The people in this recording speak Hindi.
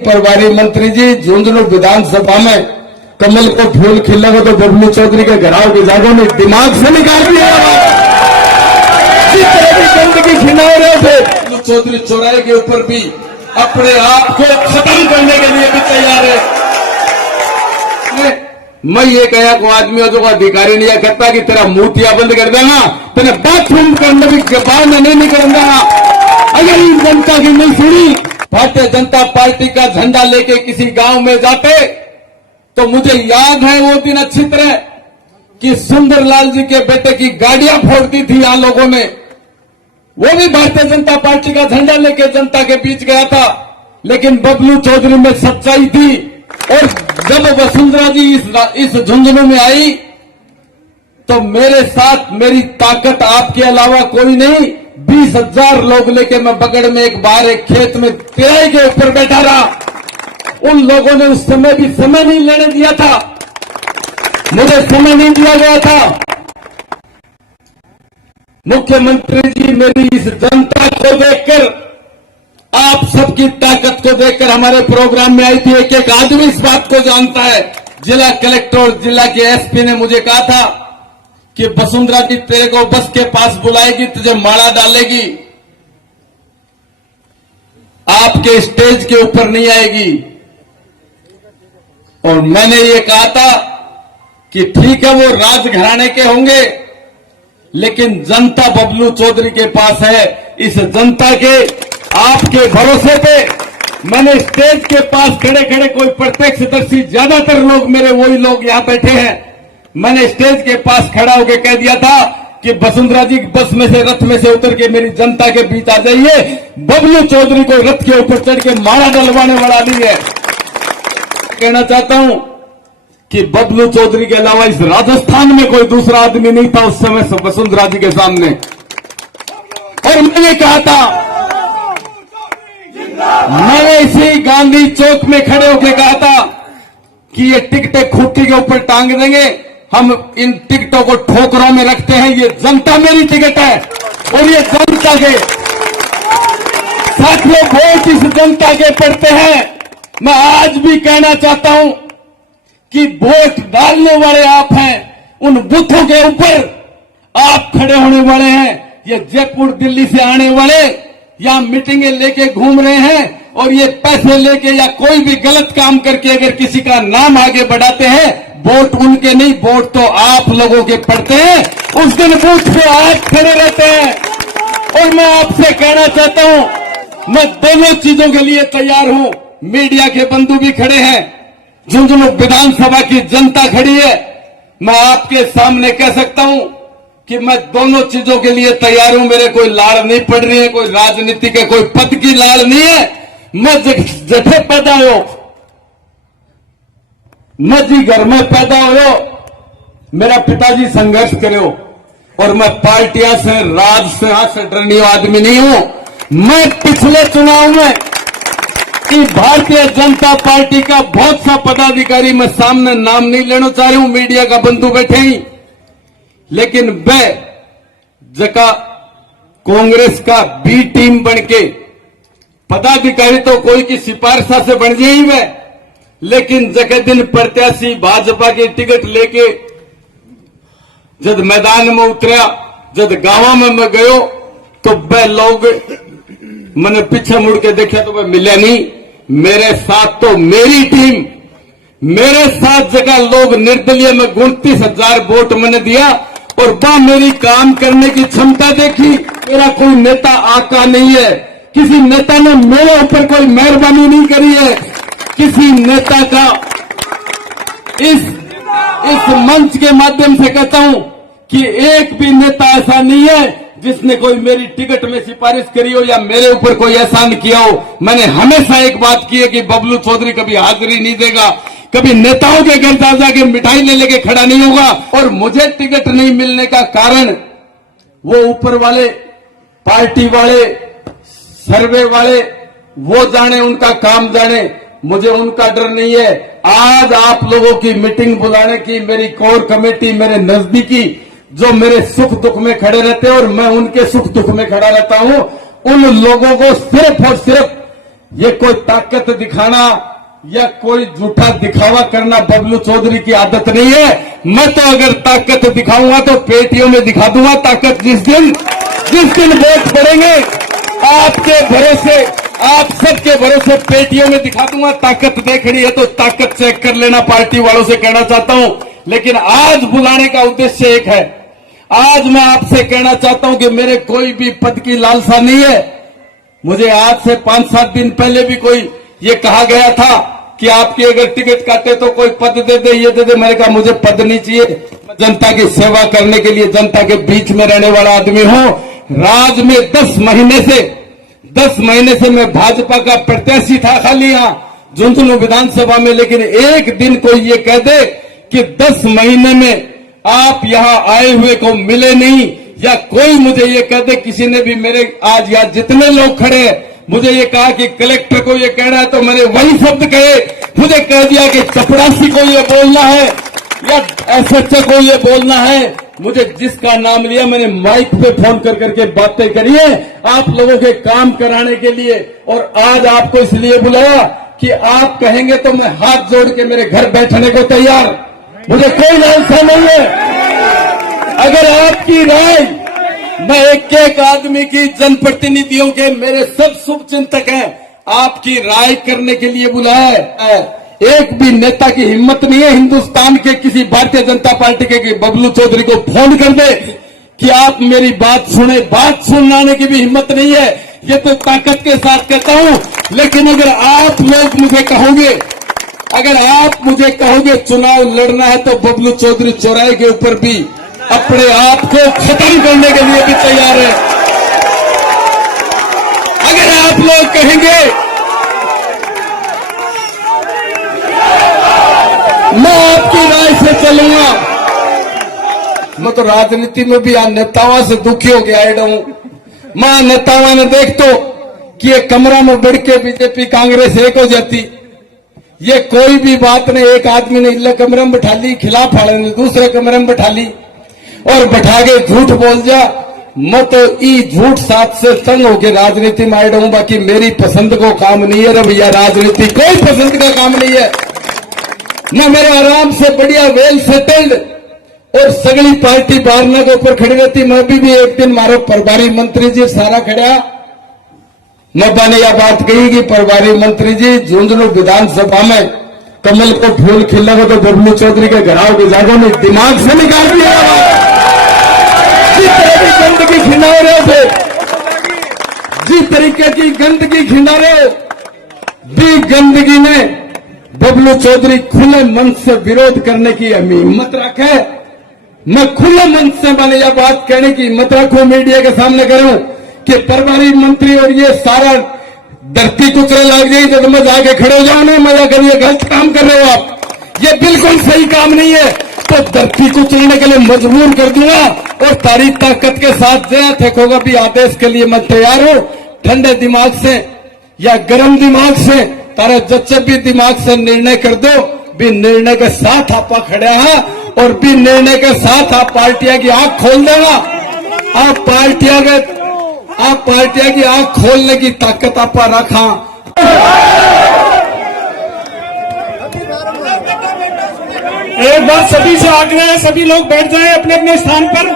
प्रभारी मंत्री जी झुंझुनू विधानसभा में कमल को फूल खिला को तो बबलू चौधरी के घराव के जागों ने दिमाग से निकाल दिया। जिस तरह की गंदगी खिला रहे थे बबलू चौधरी चौराहे के ऊपर भी अपने आप को खत्म करने के लिए भी तैयार है। मैं ये कहा को आदमियों को अधिकारी नहीं कहता कि तेरा मूर्तियां बंद कर देना, तेरे बाथरूम करने भी बाहर में नहीं निकल देना। अगर इन जनता की नहीं सुनी, भारतीय जनता पार्टी का झंडा लेके किसी गांव में जाते तो मुझे याद है वो दिन अच्छी तरह कि सुंदरलाल जी के बेटे की गाड़ियां फोड़ दी थी यहाँ लोगों ने। वो भी भारतीय जनता पार्टी का झंडा लेके जनता के बीच गया था, लेकिन बबलू चौधरी में सच्चाई थी। और जब वसुंधरा जी इस झुंझुनू में आई तो मेरे साथ मेरी ताकत आपके अलावा कोई नहीं, 20,000 लोग लेके मैं बगड़ में एक बार एक खेत में तिराई के ऊपर बैठा रहा। उन लोगों ने उस समय भी समय नहीं लेने दिया था, मुझे समय नहीं दिया गया था। मुख्यमंत्री जी मेरी इस जनता को देखकर, आप सबकी ताकत को देखकर हमारे प्रोग्राम में आई थी। एक एक आदमी इस बात को जानता है। जिला कलेक्टर और जिला के एसपी ने मुझे कहा था कि वसुंधरा जी तेरे को बस के पास बुलाएगी, तुझे माला डालेगी, आपके स्टेज के ऊपर नहीं आएगी। और मैंने ये कहा था कि ठीक है वो राजघराने के होंगे, लेकिन जनता बबलू चौधरी के पास है। इस जनता के आपके भरोसे पे मैंने स्टेज के पास खड़े खड़े, कोई प्रत्यक्षदर्शी, ज्यादातर लोग मेरे वही लोग यहां बैठे हैं, मैंने स्टेज के पास खड़ा होकर कह दिया था कि वसुंधरा जी बस में से, रथ में से उतर के मेरी जनता के बीच आ जाइए। बबलू चौधरी को रथ के ऊपर चढ़ के माला डलवाने वाला नहीं है। कहना चाहता हूं कि बबलू चौधरी के अलावा इस राजस्थान में कोई दूसरा आदमी नहीं था उस समय वसुंधरा जी के सामने। और मैंने कहा था, मैंने इसी गांधी चौक में खड़े होकर कहा था कि ये टिकटें खूंटी के ऊपर टांग देंगे, हम इन टिकटों को ठोकरों में रखते हैं, ये जनता मेरी टिकट है और ये जनता के साथियों वोट इस जनता के पड़ते हैं। मैं आज भी कहना चाहता हूं कि वोट डालने वाले आप हैं, उन बूथों के ऊपर आप खड़े होने वाले हैं। ये जयपुर दिल्ली से आने वाले या मीटिंगें लेके घूम रहे हैं और ये पैसे लेके या कोई भी गलत काम करके अगर किसी का नाम आगे बढ़ाते हैं, वोट उनके नहीं, वोट तो आप लोगों के पड़ते हैं। उस दिन बूथ पे आप खड़े रहते हैं। और मैं आपसे कहना चाहता हूं, मैं दोनों चीजों के लिए तैयार हूं। मीडिया के बंधु भी खड़े हैं, झुंझुनू विधानसभा की जनता खड़ी है। मैं आपके सामने कह सकता हूं कि मैं दोनों चीजों के लिए तैयार हूं। मेरे कोई लाड़ नहीं पड़ रही है, कोई राजनीति के कोई पद की लाड़ नहीं है। मैं जठे पैदा हो, मैं जी घर में पैदा हो, मेरा पिताजी संघर्ष करो और मैं पार्टियां से, राज से डरने आदमी नहीं हूं। मैं पिछले चुनाव में कि भारतीय जनता पार्टी का बहुत सा पदाधिकारी, मैं सामने नाम नहीं लेना चाह रहा हूं, मीडिया का बंधु बैठे ही, लेकिन मैं जका कांग्रेस का बी टीम बनके, पदाधिकारी तो कोई की सिफारिशा से बन जाए ही वह, लेकिन जगह दिन प्रत्याशी भाजपा की टिकट लेके जब मैदान में उतरा, जब गांव में मैं गयो तो वह लोग मैंने पीछे मुड़ के देखा तो वह मिले नहीं। मेरे साथ तो मेरी टीम, मेरे साथ जगह लोग निर्दलीय में 29,000 वोट मैंने दिया और वह मेरी काम करने की क्षमता देखी। मेरा कोई नेता आका नहीं है, किसी नेता ने मेरे ऊपर कोई मेहरबानी नहीं करी है। किसी नेता का इस मंच के माध्यम से कहता हूं कि एक भी नेता ऐसा नहीं है जिसने कोई मेरी टिकट में सिफारिश करी हो या मेरे ऊपर कोई एहसान किया हो। मैंने हमेशा एक बात की है कि बबलू चौधरी कभी हाजिरी नहीं देगा, कभी नेताओं के घर जा जाके मिठाई ले लेके खड़ा नहीं होगा। और मुझे टिकट नहीं मिलने का कारण वो ऊपर वाले, पार्टी वाले, सर्वे वाले, वो जाने, उनका काम जाने, मुझे उनका डर नहीं है। आज आप लोगों की मीटिंग बुलाने की मेरी कोर कमेटी, मेरे नजदीकी जो मेरे सुख दुख में खड़े रहते हैं और मैं उनके सुख दुख में खड़ा रहता हूं, उन लोगों को सिर्फ और सिर्फ ये कोई ताकत दिखाना या कोई झूठा दिखावा करना बबलू चौधरी की आदत नहीं है। मैं तो अगर ताकत दिखाऊंगा तो पेटियों में दिखा दूंगा ताकत। जिस दिन वोट पड़ेंगे आपके भरोसे, आप सबके भरोसे पेटियों में दिखा दूंगा। ताकत देखनी है तो ताकत चेक कर लेना, पार्टी वालों से कहना चाहता हूं। लेकिन आज बुलाने का उद्देश्य एक है। आज मैं आपसे कहना चाहता हूं कि मेरे कोई भी पद की लालसा नहीं है। मुझे आज से 5-7 दिन पहले भी कोई ये कहा गया था कि आपकी अगर टिकट काटे तो कोई पद दे दे, ये दे दे। मैंने कहा मुझे पद नहीं चाहिए, मैं जनता की सेवा करने के लिए जनता के बीच में रहने वाला आदमी हूं। राज में 10 महीने से मैं भाजपा का प्रत्याशी था खाली यहां झुंझुनू विधानसभा में। लेकिन एक दिन कोई ये कह दे कि 10 महीने में आप यहां आए हुए को मिले नहीं, या कोई मुझे ये कह दे, किसी ने भी मेरे आज यहां जितने लोग खड़े हैं मुझे ये कहा कि कलेक्टर को ये कहना है तो मैंने वही शब्द कहे। मुझे कह दिया कि चपरासी को ये बोलना है या एसएचओ को ये बोलना है। मुझे जिसका नाम लिया मैंने माइक पे फोन कर करके बातें करी है आप लोगों के काम कराने के लिए। और आज आपको इसलिए बुलाया कि आप कहेंगे तो मैं हाथ जोड़ के मेरे घर बैठने को तैयार, मुझे कोई लालसा नहीं है। अगर आपकी राय, मैं एक आदमी की, जनप्रतिनिधियों के मेरे सब शुभ चिंतक हैं, आपकी राय करने के लिए बुलाया है। एक भी नेता की हिम्मत नहीं है हिंदुस्तान के किसी भारतीय जनता पार्टी के कि बबलू चौधरी को फोन कर दे कि आप मेरी बात सुने। बात सुनाने की भी हिम्मत नहीं है। ये तो ताकत के साथ कहता हूं। लेकिन अगर आप लोग मुझे कहोगे, अगर आप मुझे कहोगे चुनाव लड़ना है तो बबलू चौधरी चौराहे के ऊपर भी अपने आप को खत्म करने के लिए भी तैयार है। अगर आप लोग कहेंगे मैं आपकी राय से चलूंगा, मैं तो राजनीति में भी नेताओं से दुखी हो गया हूं। मैं नेताओं ने देख तो कि ये कमरा में बढ़ के बीजेपी कांग्रेस एक हो जाती। ये कोई भी बात नहीं, एक आदमी ने इल्ले कमरे में बैठा ली, खिलाफ फाड़े ने दूसरे कमरे में बैठा ली और बैठा के झूठ बोल जा। मैं तो ई झूठ साथ से तंग होके राजनीति में आया हूं। बाकी मेरी पसंद को काम नहीं है रे भैया, राजनीति कोई पसंद का काम नहीं है ना। मेरे आराम से बढ़िया वेल सेटल्ड और सगली पार्टी बारना के ऊपर खड़ी रहती। मैं भी एक दिन मारो प्रभारी मंत्री जी सारा खड़ा, नब्बा ने यह बात कही कि प्रभारी मंत्री जी झुंझुनू विधानसभा में कमल को फूल खिलने को तो बबलू चौधरी के घराव के जागों में दिमाग से निकाल दिया। जिस तरह की गंदगी खिला रहे थे, जिस तरीके की गंदगी खिला रहे भी गंदगी में बबलू चौधरी खुले मन से विरोध करने की हिम्मत रखे। मैं खुले मन से मैंने यह बात कहने की हिम्मत रखूं, मीडिया के सामने करूं कि प्रभारी मंत्री और ये सारा धरती कुचले लग जाए जब मैं जाके खड़े हो जाऊं ना, मजा करिए गलत काम कर रहे हो आप, ये बिल्कुल सही काम नहीं है। तो धरती कुचलने के लिए मजबूर कर दूंगा और तारी ताकत के साथ जया थकोगा भी आदेश के लिए मैं तैयार हूं। ठंडे दिमाग से या गर्म दिमाग से, तारे जच्चे भी दिमाग से निर्णय कर दो। भी निर्णय के साथ आपा खड़े हैं और भी निर्णय के साथ आप पार्टियां की आंख खोल देगा। आप पार्टियां की आंख खोलने की ताकत आपा रखा। एक बात सभी से आग्रह है, सभी लोग बैठ जाएं अपने अपने स्थान पर।